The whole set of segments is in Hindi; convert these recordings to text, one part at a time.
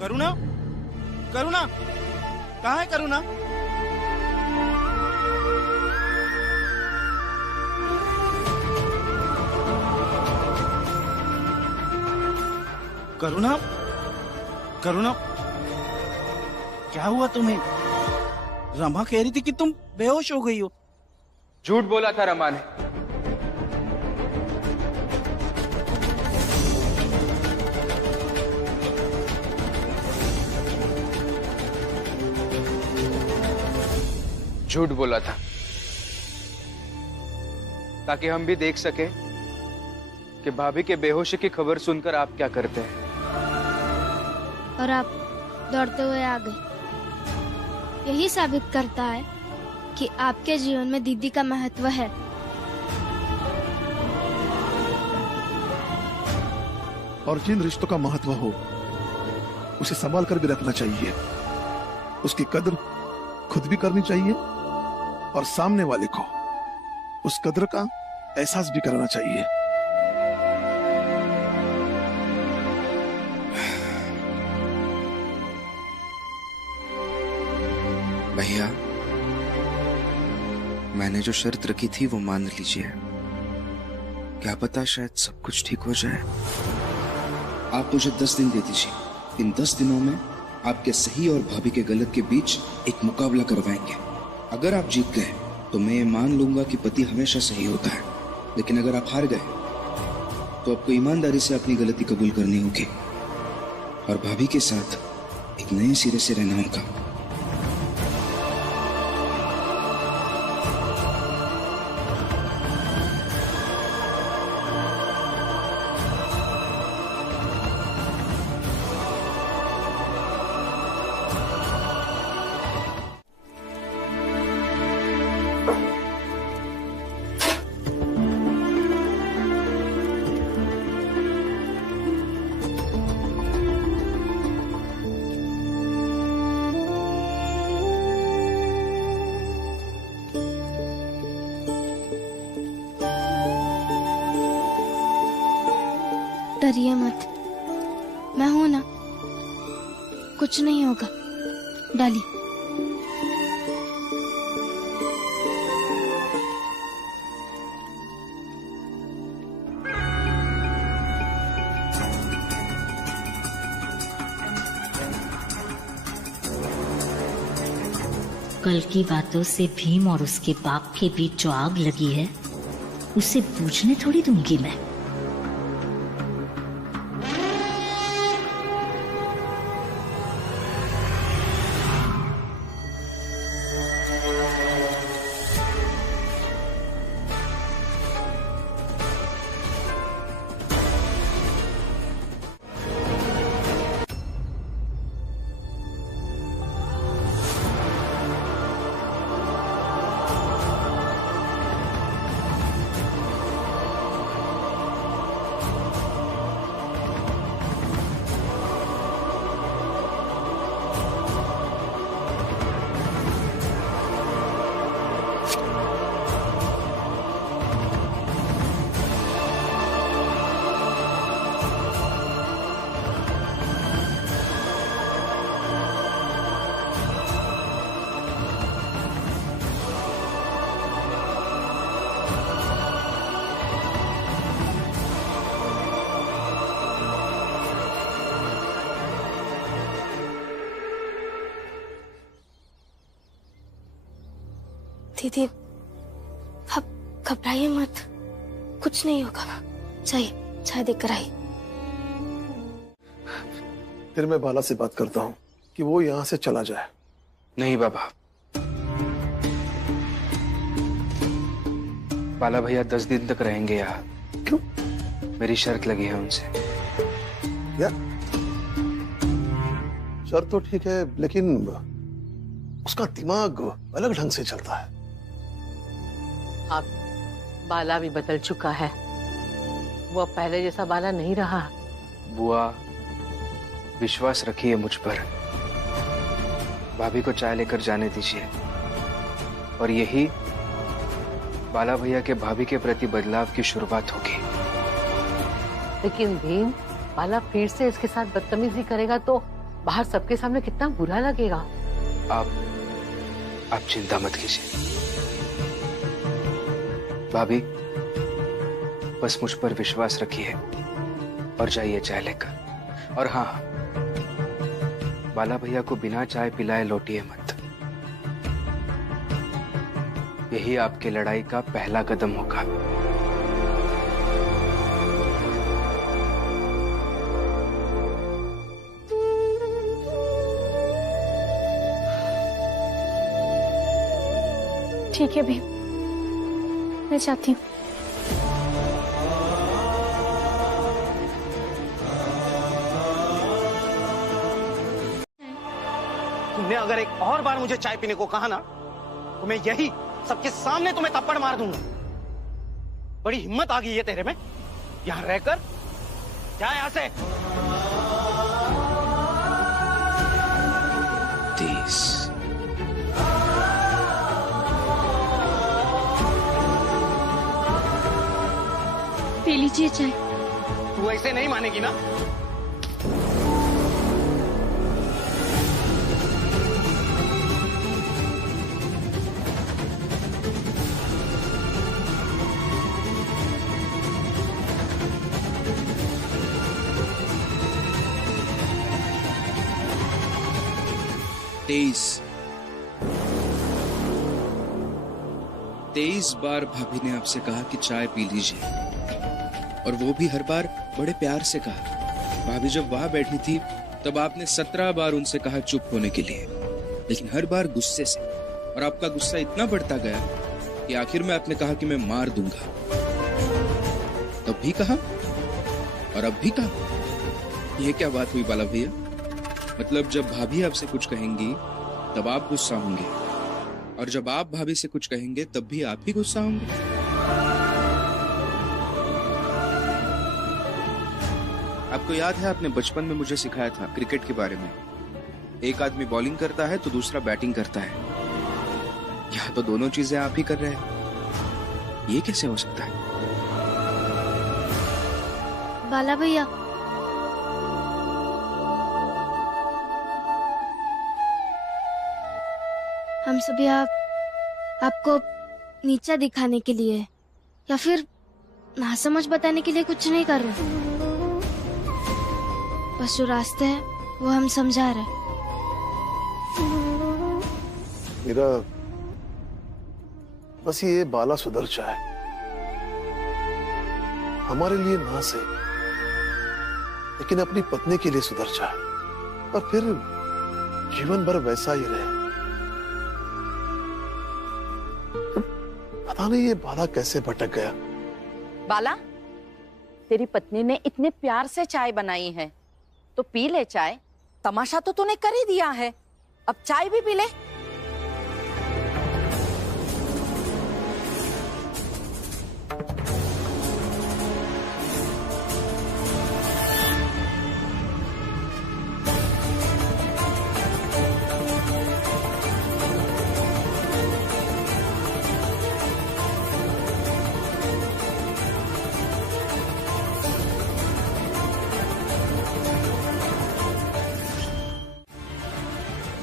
करुणा, करुणा, कहाँ है करुणा? करुणा, करुणा, क्या हुआ तुम्हें? रमा कह रही थी कि तुम बेहोश हो गई हो। झूठ बोला था रमा ने। झूठ बोला था ताकि हम भी देख सके कि भाभी के बेहोशी की खबर सुनकर आप क्या करते हैं। और आप दौड़ते हुए आ गए। यही साबित करता है कि आपके जीवन में दीदी का महत्व है। और जिन रिश्तों का महत्व हो उसे संभाल कर भी रखना चाहिए। उसकी कद्र खुद भी करनी चाहिए और सामने वाले को उस कद्र का एहसास भी कराना चाहिए। भैया, मैंने जो शर्त रखी थी वो मान लीजिए। क्या पता शायद सब कुछ ठीक हो जाए। आप मुझे 10 दिन दे दीजिए। इन 10 दिनों में आपके सही और भाभी के गलत के बीच एक मुकाबला करवाएंगे। अगर आप जीत गए तो मैं ये मान लूंगा कि पति हमेशा सही होता है, लेकिन अगर आप हार गए तो आपको ईमानदारी से अपनी गलती कबूल करनी होगी और भाभी के साथ एक नए सिरे से रहना होगा। डरिए मत, मैं हूं ना, कुछ नहीं होगा। डालिए। कल की बातों से भीम और उसके बाप के बीच जो आग लगी है उसे बुझने थोड़ी दूंगी मैं। दीदी, अब घबराइए मत, कुछ नहीं होगा। चाहिए चाय देकर आई। फिर मैं बाला से बात करता हूँ कि वो यहाँ से चला जाए। नहीं बाबा, बाला भैया 10 दिन तक रहेंगे यहाँ। क्यों? मेरी शर्त लगी है उनसे। क्या शर्त? तो ठीक है, लेकिन उसका दिमाग अलग ढंग से चलता है। अब बाला भी बदल चुका है, वो अब पहले जैसा बाला नहीं रहा। बुआ, विश्वास रखिए मुझ पर। भाभी को चाय लेकर जाने दीजिए और यही बाला भैया के भाभी के प्रति बदलाव की शुरुआत होगी। लेकिन भीम, बाला फिर से इसके साथ बदतमीजी करेगा तो बाहर सबके सामने कितना बुरा लगेगा। आप चिंता मत कीजिए भाभी, बस मुझ पर विश्वास रखिए और जाइए चाय लेकर। और हाँ, बाला भैया को बिना चाय पिलाए लौटिए मत। यही आपकी लड़ाई का पहला कदम होगा। ठीक है भीम, मैं चाहती हूँ। तुमने अगर एक और बार मुझे चाय पीने को कहा ना, तो मैं यही सबके सामने तुम्हें थप्पड़ मार दूंगा। बड़ी हिम्मत आ गई है तेरे में, यहां रहकर। क्या यहां से? पी लीजिए चाय। तू ऐसे नहीं मानेगी ना? तेईस बार भाभी ने आपसे कहा कि चाय पी लीजिए, और वो भी हर बार बड़े प्यार से कहा। भाभी जब वहां बैठी थी तब आपने 17 बार उनसे कहा चुप होने के लिए, लेकिन हर बार गुस्से से। और आपका गुस्सा इतना बढ़ता गया कि आखिर में आपने कहा कि मैं मार दूंगा। तब भी कहा और अब भी कहा। यह क्या बात हुई बाला भैया? मतलब जब भाभी आपसे कुछ कहेंगी तब आप गुस्सा होंगे, और जब आप भाभी से कुछ कहेंगे तब भी आप ही गुस्सा होंगे। आपको याद है आपने बचपन में मुझे सिखाया था क्रिकेट के बारे में। एक आदमी बॉलिंग करता है तो दूसरा बैटिंग करता है। यहाँ तो दोनों चीजें आप ही कर रहे हैं। ये कैसे हो सकता है? बाला भैया, हम सभी आपको नीचा दिखाने के लिए या फिर नासमझ बताने के लिए कुछ नहीं कर रहे। बस जो रास्ते हैं वो हम समझा रहे। मेरा बस ये बाला सुधर जाए, हमारे लिए ना से, लेकिन अपनी पत्नी के लिए सुधर जाए, और फिर जीवन भर वैसा ही रहे। पता नहीं ये बाला कैसे भटक गया। बाला, तेरी पत्नी ने इतने प्यार से चाय बनाई है तो पी ले चाय। तमाशा तो तूने कर ही दिया है, अब चाय भी पी ले।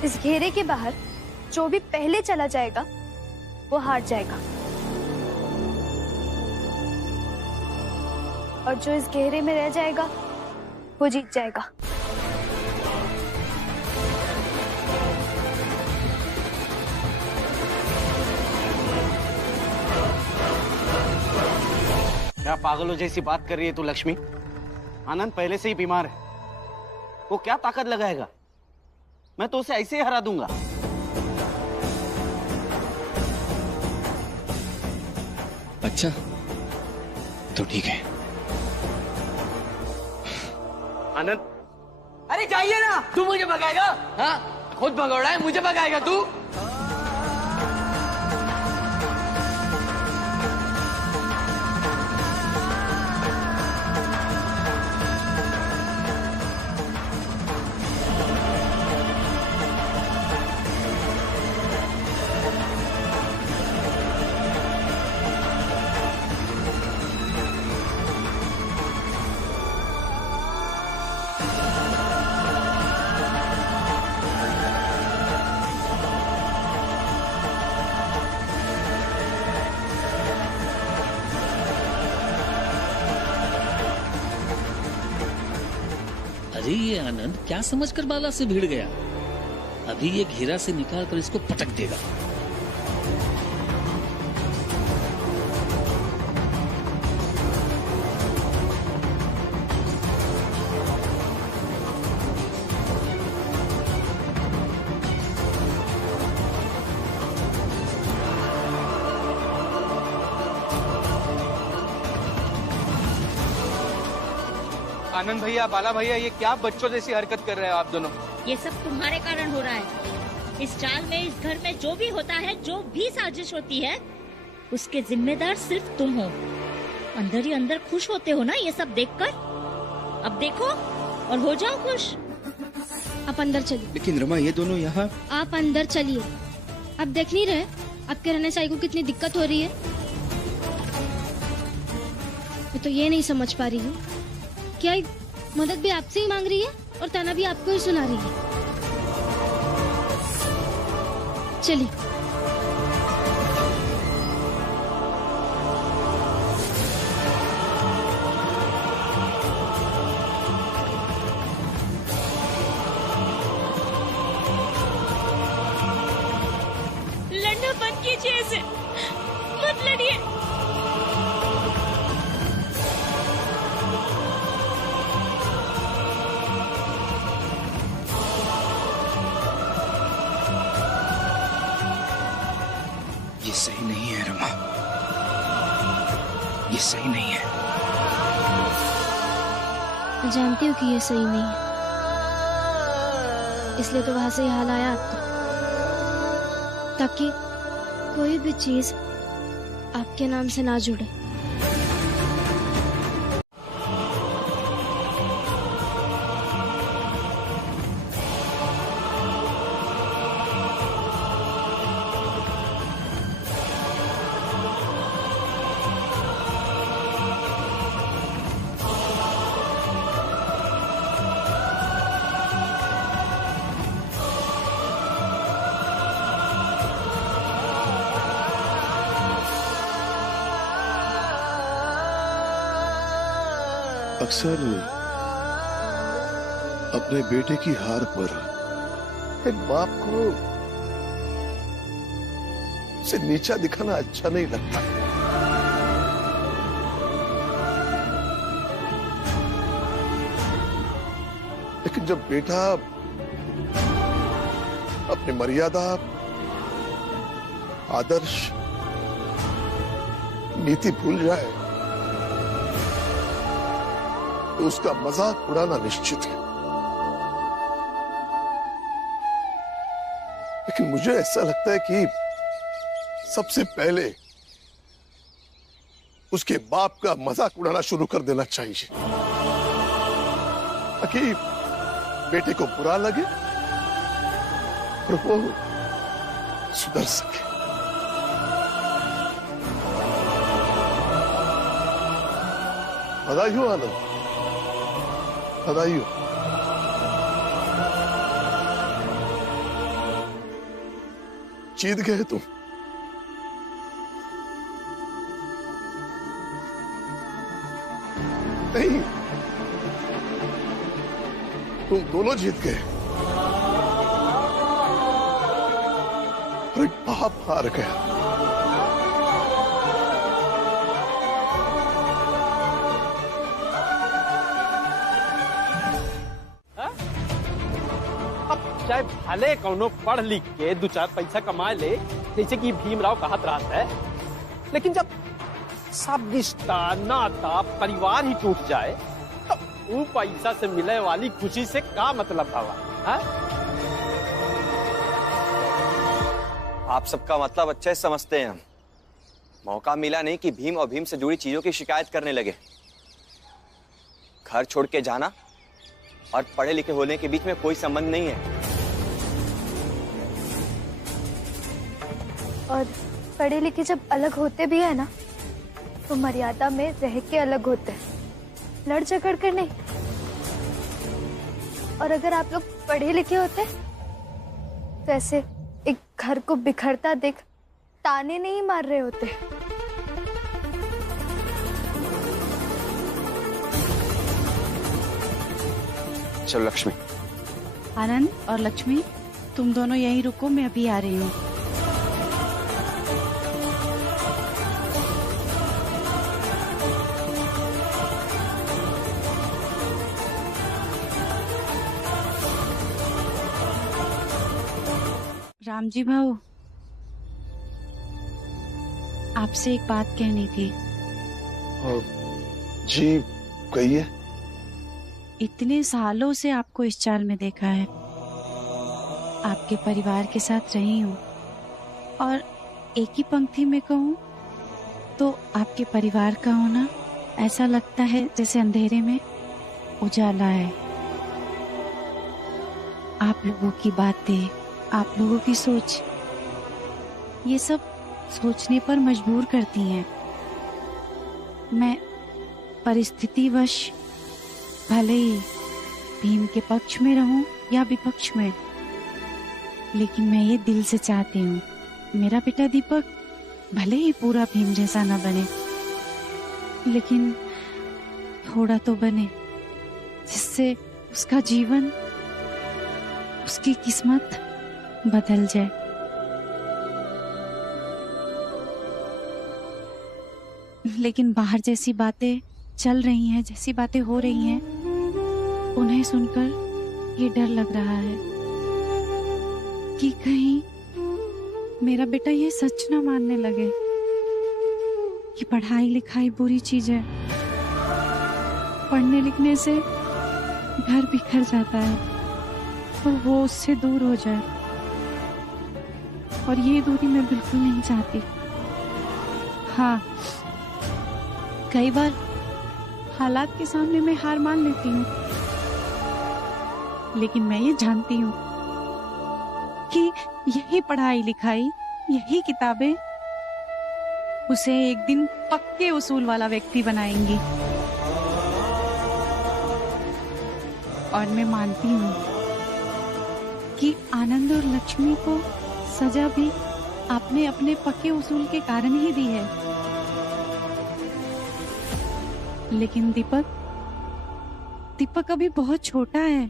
इस घेरे के बाहर जो भी पहले चला जाएगा वो हार जाएगा, और जो इस घेरे में रह जाएगा वो जीत जाएगा। क्या पागलों जैसी बात कर रही है तू लक्ष्मी? आनंद पहले से ही बीमार है, वो क्या ताकत लगाएगा? मैं तो उसे ऐसे ही हरा दूंगा। अच्छा तो ठीक है। आनंद, अरे जाइए ना, तू मुझे भगाएगा? हाँ, खुद भगोड़ रहा है, मुझे भगाएगा तू? अरे ये आनंद क्या समझकर बाला से भिड़ गया? अभी ये घेरा से निकाल कर इसको पटक देगा। आनंद भैया, बाला भैया, ये क्या बच्चों जैसी हरकत कर रहे हो आप दोनों? ये सब तुम्हारे कारण हो रहा है। इस चाल में, इस घर में जो भी होता है, जो भी साजिश होती है, उसके जिम्मेदार सिर्फ तुम हो। अंदर ही अंदर खुश होते हो ना ये सब देखकर। अब देखो और हो जाओ खुश। आप अंदर चलिए। लेकिन रमा, ये दोनों यहाँ। आप अंदर चलिए। आप देख नहीं रहे आपके रहने से आई को कितनी दिक्कत हो रही है? मैं तो ये नहीं समझ पा रही हूँ, क्या मदद भी आपसे ही मांग रही है और ताना भी आपको ही सुना रही है। चलिए। लड़ना बंद कीजिए, ऐसे मत लड़िए। ये सही नहीं है रमा, ये सही नहीं है। मैं जानती हूँ कि ये सही नहीं है, इसलिए तो वहां से ये हाल आया आपको, ताकि कोई भी चीज आपके नाम से ना जुड़े। अक्सर अपने बेटे की हार पर एक बाप को उसे नीचा दिखाना अच्छा नहीं लगता। लेकिन जब बेटा अपनी मर्यादा, आदर्श, नीति भूल जाए तो उसका मजाक उड़ाना निश्चित है। लेकिन मुझे ऐसा लगता है कि सबसे पहले उसके बाप का मजाक उड़ाना शुरू कर देना चाहिए, ताकि बेटे को बुरा लगे और वो सुधर सके। बधाई हो आनंद, बधाई हो। जीत गए तुम। नहीं, तुम दोनों जीत गए और एक बाप हार गया। चाहे भले कौनो पढ़ लिख के 2-4 पैसा कमा ले, जैसे कि भीमराव कहत रहा है, लेकिन जब सब रिश्ता, नाता, परिवार ही टूट जाए तो वो पैसा से मिले वाली खुशी से क्या मतलब था? आप सबका मतलब अच्छे से समझते हैं हम। मौका मिला नहीं कि भीम और भीम से जुड़ी चीजों की शिकायत करने लगे। घर छोड़ के जाना और पढ़े लिखे होने के बीच में कोई संबंध नहीं है। और पढ़े लिखे जब अलग होते भी है ना, तो मर्यादा में रह के अलग होते हैं, लड़ झगड़ कर नहीं। और अगर आप लोग पढ़े लिखे होते तो ऐसे एक घर को बिखरता देख ताने नहीं मार रहे होते। चलो लक्ष्मी। आनंद और लक्ष्मी, तुम दोनों यहीं रुको, मैं अभी आ रही हूँ। रामजी भाऊ, आपसे एक बात कहनी थी। जी कहिए। इतने सालों से आपको इस चाल में देखा है, आपके परिवार के साथ रही हूँ, और एक ही पंक्ति में कहूँ तो आपके परिवार का होना ऐसा लगता है जैसे अंधेरे में उजाला है। आप लोगों की बातें, आप लोगों की सोच, ये सब सोचने पर मजबूर करती हैं। मैं परिस्थितिवश भले ही भीम के पक्ष में रहूं या विपक्ष में, लेकिन मैं ये दिल से चाहती हूँ मेरा बेटा दीपक भले ही पूरा भीम जैसा न बने, लेकिन थोड़ा तो बने, जिससे उसका जीवन, उसकी किस्मत बदल जाए। लेकिन बाहर जैसी बातें चल रही हैं, जैसी बातें हो रही हैं, उन्हें सुनकर ये डर लग रहा है कि कहीं मेरा बेटा ये सच ना मानने लगे कि पढ़ाई लिखाई बुरी चीज है, पढ़ने लिखने से घर बिखर जाता है और वो उससे दूर हो जाए, और ये दूरी मैं बिल्कुल नहीं चाहती। हाँ, कई बार हालात के सामने मैं हार मान लेती हूँ, लेकिन मैं ये जानती हूँ कि यही पढ़ाई लिखाई, यही किताबें उसे एक दिन पक्के उसूल वाला व्यक्ति बनाएंगी। और मैं मानती हूँ कि आनंद और लक्ष्मी को सजा भी आपने अपने पक्के उसूल के कारण ही दी है, लेकिन दीपक अभी बहुत छोटा है,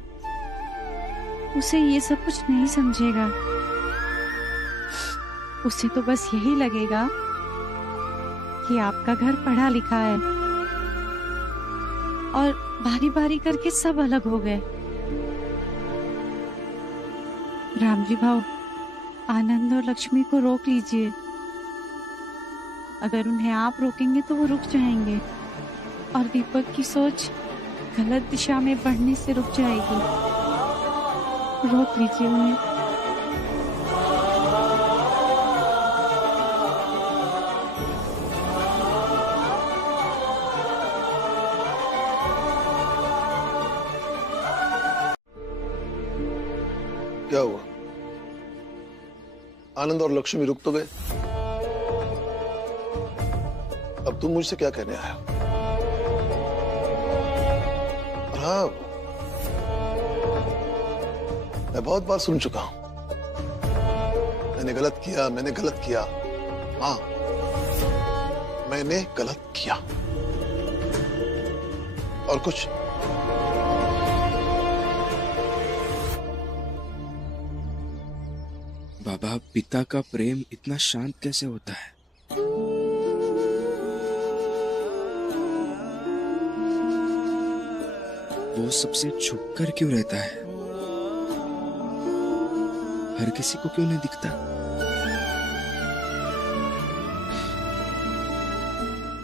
उसे ये सब कुछ नहीं समझेगा। उसे तो बस यही लगेगा कि आपका घर पढ़ा लिखा है और बारी बारी करके सब अलग हो गए। रामजी भाऊ, आनंद और लक्ष्मी को रोक लीजिए। अगर उन्हें आप रोकेंगे तो वो रुक जाएंगे और दीपक की सोच गलत दिशा में बढ़ने से रुक जाएगी। रोक लीजिए उन्हें। क्या हुआ? आनंद और लक्ष्मी रुक तो गए, अब तुम मुझसे क्या कहने आया? और हाँ, मैं बहुत बार सुन चुका हूं, मैंने गलत किया। हाँ, मैंने गलत किया। और कुछ? बाबा, पिता का प्रेम इतना शांत कैसे होता है? वो सबसे छुप कर क्यों रहता है? हर किसी को क्यों नहीं दिखता?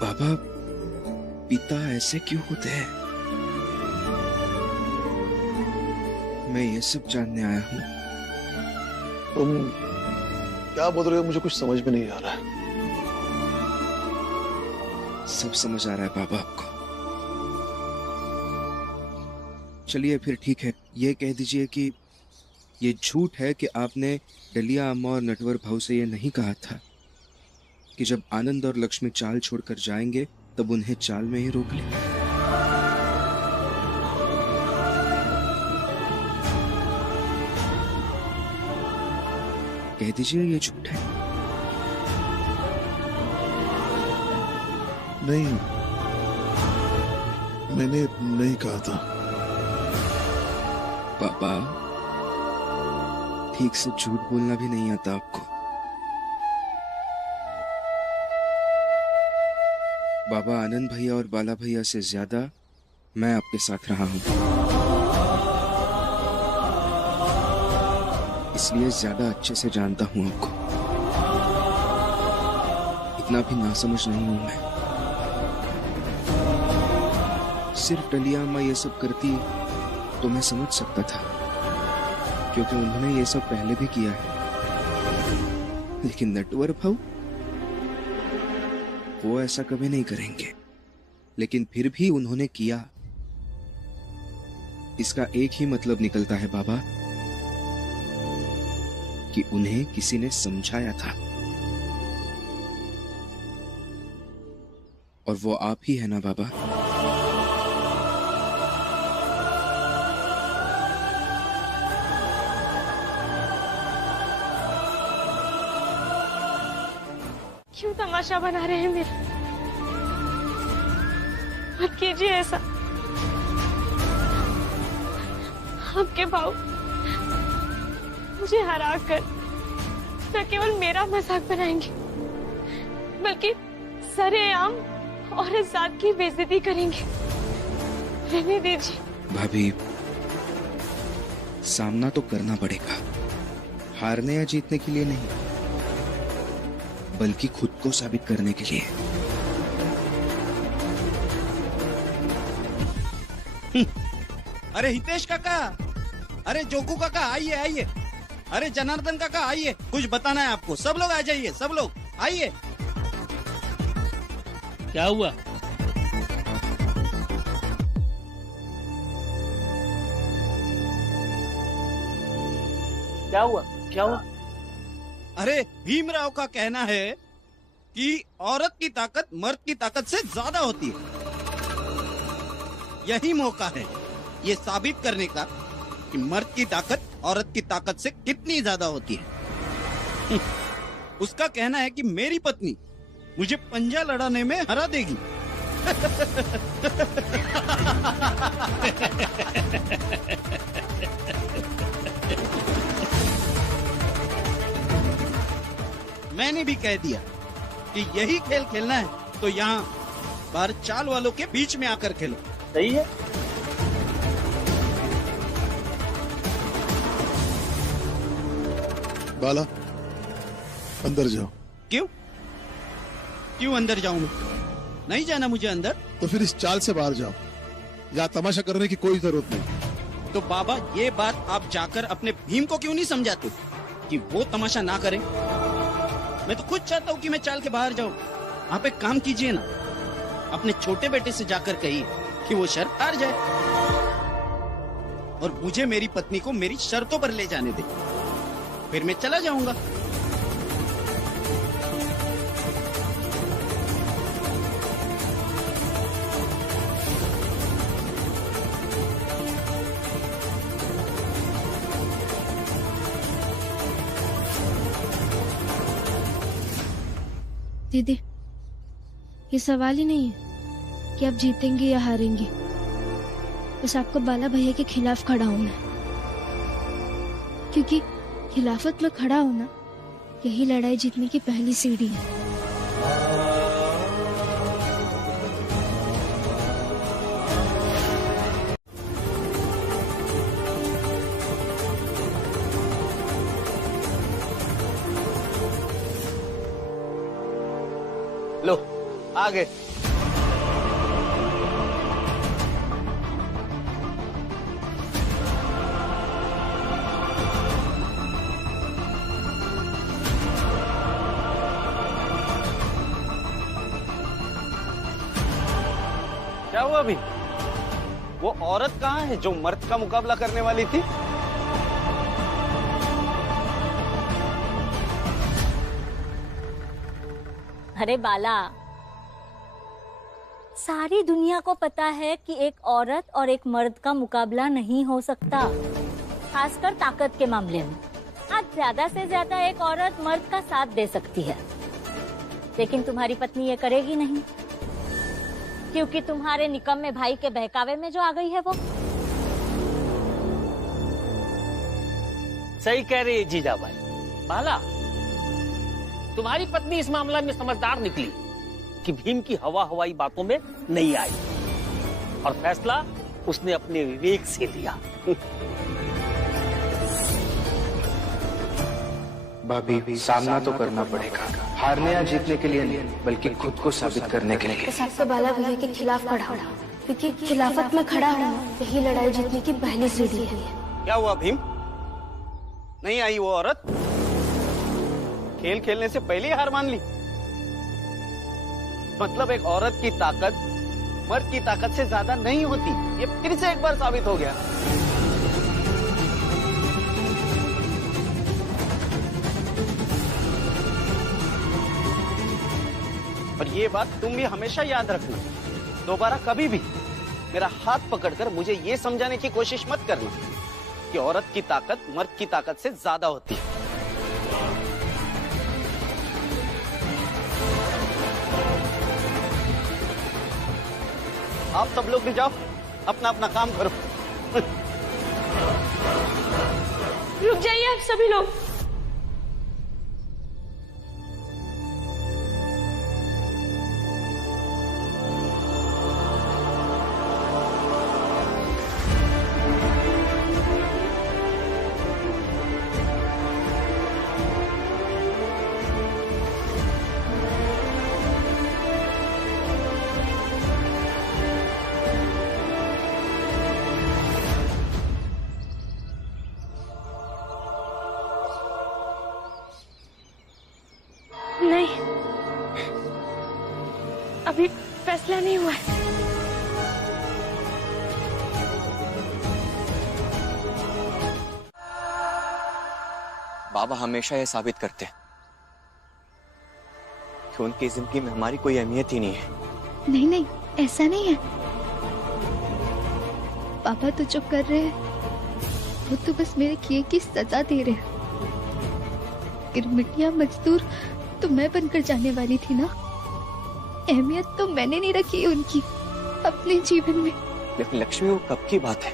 बाबा, पिता ऐसे क्यों होते हैं? मैं ये सब जानने आया हूं। तुम क्या बोल रहे हो? मुझे कुछ समझ में नहीं आ रहा है। सब समझ आ रहा है बाबा आपको। चलिए फिर ठीक है, ये कह दीजिए कि ये झूठ है कि आपने डलिया अम्मा और नटवर भाऊ से ये नहीं कहा था कि जब आनंद और लक्ष्मी चाल छोड़कर जाएंगे तब उन्हें चाल में ही रोक ले। कह दीजिए ये झूठ है। नहीं, मैंने नहीं कहा था। पापा, ठीक से झूठ बोलना भी नहीं आता आपको। बाबा, आनंद भैया और बाला भैया से ज्यादा मैं आपके साथ रहा हूं, इसलिए ज्यादा अच्छे से जानता हूं आपको। इतना भी नासमझ नहीं हूं मैं। सिर्फ डलिया अम्मा ये सब करती तो मैं समझ सकता था, क्योंकि उन्होंने ये सब पहले भी किया है। लेकिन नटवर भाऊ, वो ऐसा कभी नहीं करेंगे। लेकिन फिर भी उन्होंने किया। इसका एक ही मतलब निकलता है बाबा, कि उन्हें किसी ने समझाया था, और वो आप ही है ना बाबा? क्यों तमाशा बना रहे हैं मेरा? मत कीजिए ऐसा। आपके भाऊ मुझे हरा कर न केवल मेरा मजाक बनाएंगे, बल्कि सरेआम और इस जात की बेइज्जती करेंगे। रहने दीजिए। भाभी, सामना तो करना पड़ेगा, हारने या जीतने के लिए नहीं, बल्कि खुद को साबित करने के लिए। अरे हितेश काका, अरे जोकू काका, आइए आइए। अरे जनार्दन काका, आइए, कुछ बताना है आपको। सब लोग आ जाइए, सब लोग आइए। क्या हुआ? क्या हुआ? क्या हुआ? अरे भीमराव का कहना है कि औरत की ताकत मर्द की ताकत से ज्यादा होती है। यही मौका है ये साबित करने का कि मर्द की ताकत औरत की ताकत से कितनी ज्यादा होती है। उसका कहना है कि मेरी पत्नी मुझे पंजा लड़ाने में हरा देगी। मैंने भी कह दिया कि यही खेल खेलना है तो यहाँ बाहर चाल वालों के बीच में आकर खेलो। सही है। बाला, अंदर जाओ। क्यों? क्यों अंदर जाऊं मैं? नहीं जाना मुझे अंदर। तो फिर इस चाल से बाहर जाओ, यहाँ तमाशा करने की कोई जरूरत नहीं। तो बाबा, ये बात आप जाकर अपने भीम को क्यों नहीं समझाते कि वो तमाशा ना करे? मैं तो खुद चाहता हूँ कि मैं चाल के बाहर जाऊँ। आप एक काम कीजिए ना, अपने छोटे बेटे से जाकर कहिए कि वो शर्त हार जाए और मुझे मेरी पत्नी को मेरी शर्तों पर ले जाने दे, फिर मैं चला जाऊंगा। दीदी, ये सवाल ही नहीं है कि आप जीतेंगे या हारेंगे, बस आपको बाला भैया के खिलाफ खड़ा होना है, क्योंकि खिलाफत में खड़ा होना यही लड़ाई जीतने की पहली सीढ़ी है। लो, आगे। क्या हुआ अभी? वो औरत कहाँ है जो मर्द का मुकाबला करने वाली थी? अरे बाला, सारी दुनिया को पता है कि एक औरत और एक मर्द का मुकाबला नहीं हो सकता, खासकर ताकत के मामले में। आज ज्यादा से ज्यादा एक औरत मर्द का साथ दे सकती है, लेकिन तुम्हारी पत्नी ये करेगी नहीं, क्योंकि तुम्हारे निकम्मे भाई के बहकावे में जो आ गई है वो। सही कह रही है जीजा भाई। बाला, तुम्हारी पत्नी इस मामला में समझदार निकली कि भीम की हवा हवाई बातों में नहीं आई और फैसला उसने अपने विवेक से लिया। भाभी, सामना तो करना पड़ेगा, हारने या जीतने के लिए नहीं, बल्कि खुद को साबित करने के लिए। सबसे बाला भैया के खिलाफ खड़ा होना, क्योंकि खिलाफत में खड़ा होना यही लड़ाई जीतने की पहली सीढ़ी है। क्या हुआ भीम, नहीं आई वो औरत? खेल खेलने से पहले ही हार मान ली? मतलब एक औरत की ताकत मर्द की ताकत से ज्यादा नहीं होती, ये फिर से एक बार साबित हो गया। और ये बात तुम भी हमेशा याद रखना, दोबारा कभी भी मेरा हाथ पकड़कर मुझे ये समझाने की कोशिश मत करना कि औरत की ताकत मर्द की ताकत से ज्यादा होती है। आप सब लोग भी जाओ, अपना अपना काम करो। रुक जाइए आप सभी लोग। नहीं, अभी फैसला नहीं हुआ है। बाबा हमेशा ये साबित करते हैं कि उनकी जिंदगी में हमारी कोई अहमियत ही नहीं है। नहीं नहीं, ऐसा नहीं है। पापा तो चुप कर रहे हैं, वो तो बस मेरे किए की सजा दे रहे हैं। गिरमिटिया मजदूर तो मैं बनकर जाने वाली थी ना, अहमियत तो मैंने नहीं रखी उनकी अपने जीवन में। लेकिन लक्ष्मी, वो कब की बात है?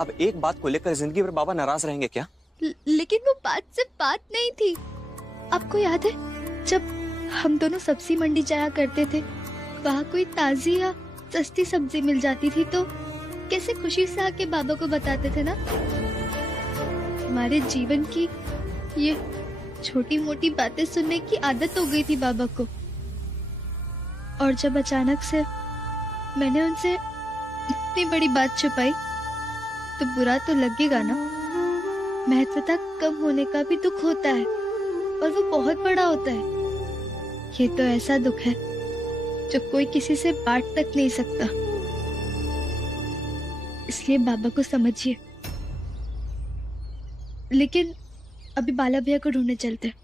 अब एक बात को लेकर जिंदगी भर बाबा नाराज रहेंगे क्या? लेकिन वो बात सिर्फ बात नहीं थी। आपको याद है जब हम दोनों सब्जी मंडी जाया करते थे, वहाँ कोई ताजी या सस्ती सब्जी मिल जाती थी तो कैसे खुशी से आके बाबा को बताते थे ना। हमारे जीवन की ये छोटी मोटी बातें सुनने की आदत हो गई थी बाबा को, और जब अचानक से मैंने उनसे इतनी बड़ी बात छुपाई तो बुरा तो लगेगा ना। महत्वता कम होने का भी दुख होता है, और वो बहुत बड़ा होता है। ये तो ऐसा दुख है जो कोई किसी से बांट तक नहीं सकता। इसलिए बाबा को समझिए। लेकिन अभी बाला भैया को ढूंढने चलते हैं।